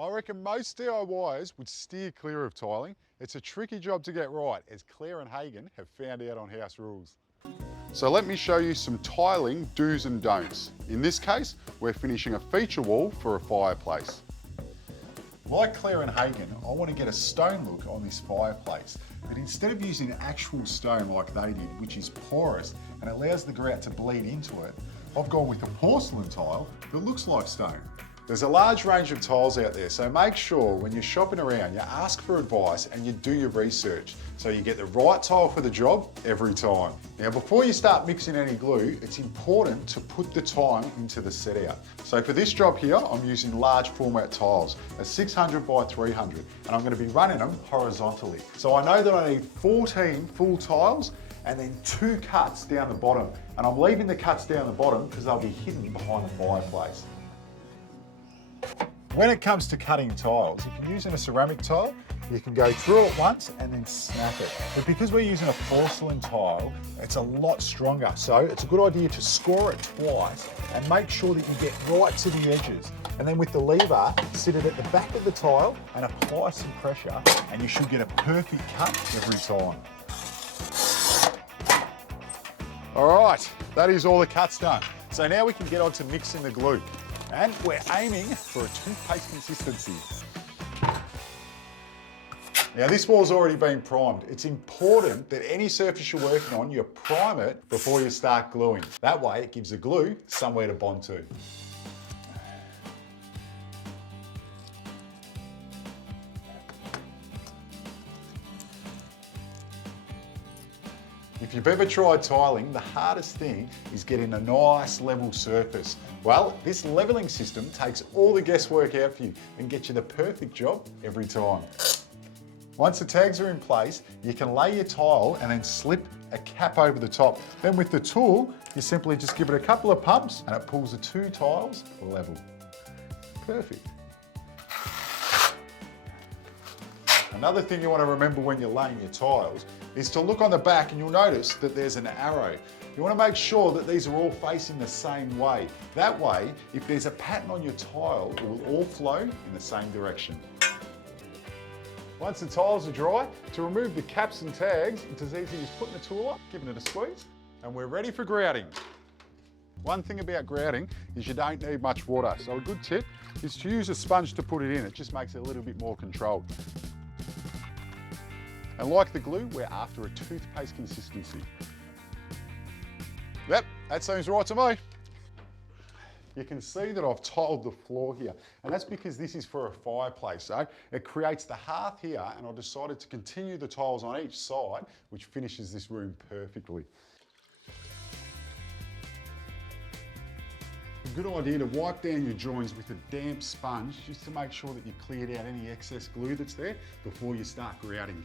I reckon most DIYers would steer clear of tiling. It's a tricky job to get right, as Claire and Hagen have found out on House Rules. So let me show you some tiling do's and don'ts. In this case, we're finishing a feature wall for a fireplace. Like Claire and Hagen, I want to get a stone look on this fireplace, but instead of using actual stone like they did, which is porous and allows the grout to bleed into it, I've gone with a porcelain tile that looks like stone. There's a large range of tiles out there, so make sure when you're shopping around, you ask for advice and you do your research so you get the right tile for the job every time. Now, before you start mixing any glue, it's important to put the time into the set out. So for this job here, I'm using large format tiles, a 600 by 300, and I'm going to be running them horizontally. So I know that I need 14 full tiles and then 2 cuts down the bottom. And I'm leaving the cuts down the bottom because they'll be hidden behind the fireplace. When it comes to cutting tiles, if you're using a ceramic tile, you can go through it once and then snap it. But because we're using a porcelain tile, it's a lot stronger. So it's a good idea to score it twice and make sure that you get right to the edges. And then with the lever, sit it at the back of the tile and apply some pressure, and you should get a perfect cut every time. All right, that is all the cuts done. So now we can get on to mixing the glue. And we're aiming for a toothpaste consistency. Now this wall's already been primed. It's important that any surface you're working on, you prime it before you start gluing. That way it gives the glue somewhere to bond to. If you've ever tried tiling, the hardest thing is getting a nice level surface. Well, this leveling system takes all the guesswork out for you and gets you the perfect job every time. Once the tags are in place, you can lay your tile and then slip a cap over the top. Then with the tool, you simply just give it a couple of pumps and it pulls the 2 tiles level. Perfect. Another thing you want to remember when you're laying your tiles is to look on the back, and you'll notice that there's an arrow. You want to make sure that these are all facing the same way. That way, if there's a pattern on your tile, it will all flow in the same direction. Once the tiles are dry, to remove the caps and tags, it's as easy as putting the tool up, giving it a squeeze, and we're ready for grouting. One thing about grouting is you don't need much water, so a good tip is to use a sponge to put it in. It just makes it a little bit more controlled. And like the glue, we're after a toothpaste consistency. Yep, that seems right to me. You can see that I've tiled the floor here, and that's because this is for a fireplace, so it creates the hearth here, and I decided to continue the tiles on each side, which finishes this room perfectly. A good idea to wipe down your joins with a damp sponge just to make sure that you cleared out any excess glue that's there before you start grouting.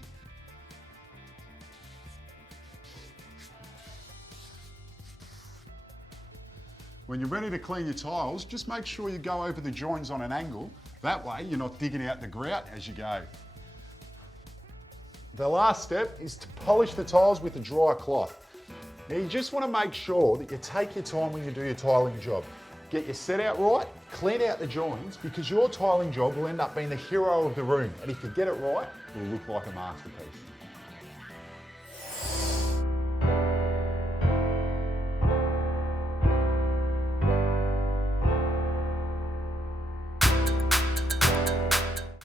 When you're ready to clean your tiles, just make sure you go over the joins on an angle. That way you're not digging out the grout as you go. The last step is to polish the tiles with a dry cloth. Now you just want to make sure that you take your time when you do your tiling job. Get your set out right, clean out the joins, because your tiling job will end up being the hero of the room. And if you get it right, it will look like a masterpiece.